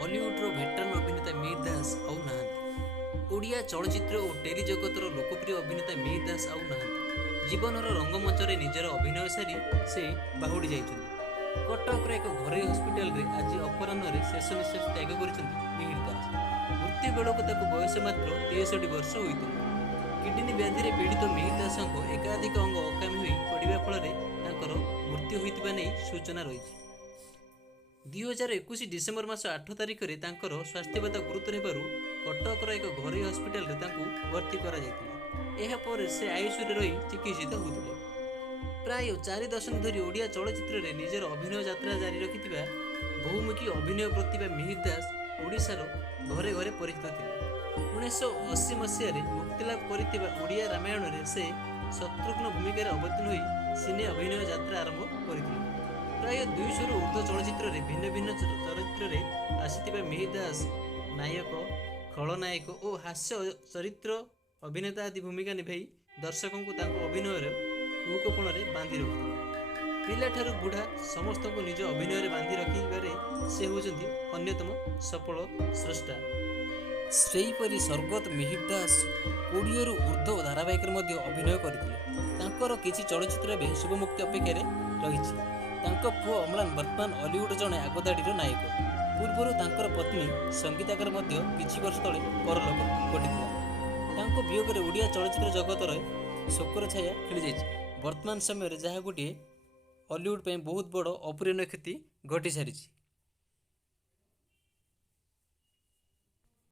हॉलीवुड्र भेटरान अभिनेता मिहिर दास आउ नाहांती। ओडिया चलचित्र और टेली जगतर लोकप्रिय अभिनेता मिहिर दास आउ नाहांती। जीवनर रंगमंचरे निजर अभिनय सारी से बाहुड़ी जाइछन्ति। कटकर एक घरोई हस्पिटाल रे आज अपराह्न शेष निश्वास त्याग करिसेंति मिहिर दास। मृत्यु बेलक ताको बयस मात्र 63 वर्ष होइतिला। किडनी व्याधि रे पीड़ित मिहिर दासको एकाधिक अंग अकामी होई पड़िबा फଳରେ ताଙ୍କର मृत्यु होइतिबा नै सूचना रहिछि। 2021 डिसेम्बर मास 8 तारिखରେ ତାଙ୍କର ସ୍ୱାସ୍ଥ୍ୟାବସ୍ଥା ଗୁରୁତର ହେବାରୁ କଟକର ଏକ ଘରୋଇ ହସ୍ପିଟାଲରେ ତାଙ୍କୁ ଭର୍ତ୍ତି କରାଯାଇଥିଲା। ଏହାପରେ ସେ ଆଇସିୟୁରେ ରହି ଚିକିତ୍ସିତ ହେଉଥିଲେ। ପ୍ରାୟ 4 ଦଶନ୍ଧି ଧରି ଓଡ଼ିଆ ଚଳଚ୍ଚିତ୍ରରେ ନିଜର ଅଭିନୟ ଯାତ୍ରା ଜାରି ରଖିଥିବା ବହୁମୁଖୀ ଅଭିନୟ ପ୍ରତିଭା ମିହିର ଦାସ ଓଡ଼ିଶାର ଘରେ ଘରେ ପରିଚିତ ଥିଲେ। 1980 ମସିହାରେ ମୁକ୍ତିଲାଭ କରିଥିବା ଓଡ଼ିଆ ରାମାୟଣରେ ସେ ଶତ୍ରୁଘ୍ନ ଭୂମିକାରେ ଅବତୀର୍ଣ୍ଣ ହୋଇ ସିନେ ଅଭିନୟ ଯାତ୍ରା ଆରମ୍ଭ କରିଥିଲେ। प्राय 200 ऊर्ध्व चलचित्र भिन्न भिन्न चरित्र आसीथिबा मिहिर दास नायक खलनायक और हास्य चरित्र अभिनेता आदि भूमिका निभाई दर्शकों को अभिनय मुकपण बांधि रखुଥିଲେ। पिलाठारू बुढ़ा समस्त को निज अभिनय बांधि रखिबारे से होउछन्ति अन्यतम सफल स्रष्टा। सेहीपरि स्वर्गत मिहिर दास 20 रु ऊर्ध्व धारावाहिक अभिनय करथिले। तांकर किछि चलचित्र बे शुभमुक्ति अपेक्षा रहिछि। तांको पुओ अम्लान वर्तमान हॉलीवुड जड़े आगधाड़ी नायक। पूर्वर तांकर पत्नी संगीताकार किछि वर्ष तले परलोक घटिथिला। तांको वियोग में ओडिया चलचित्र जगतर शोकर छाया खेली जाइछि। वर्तमान समय जहाँ गोटे हॉलीवुड बहुत बड़ अपूरणीय क्षति घटी सारी।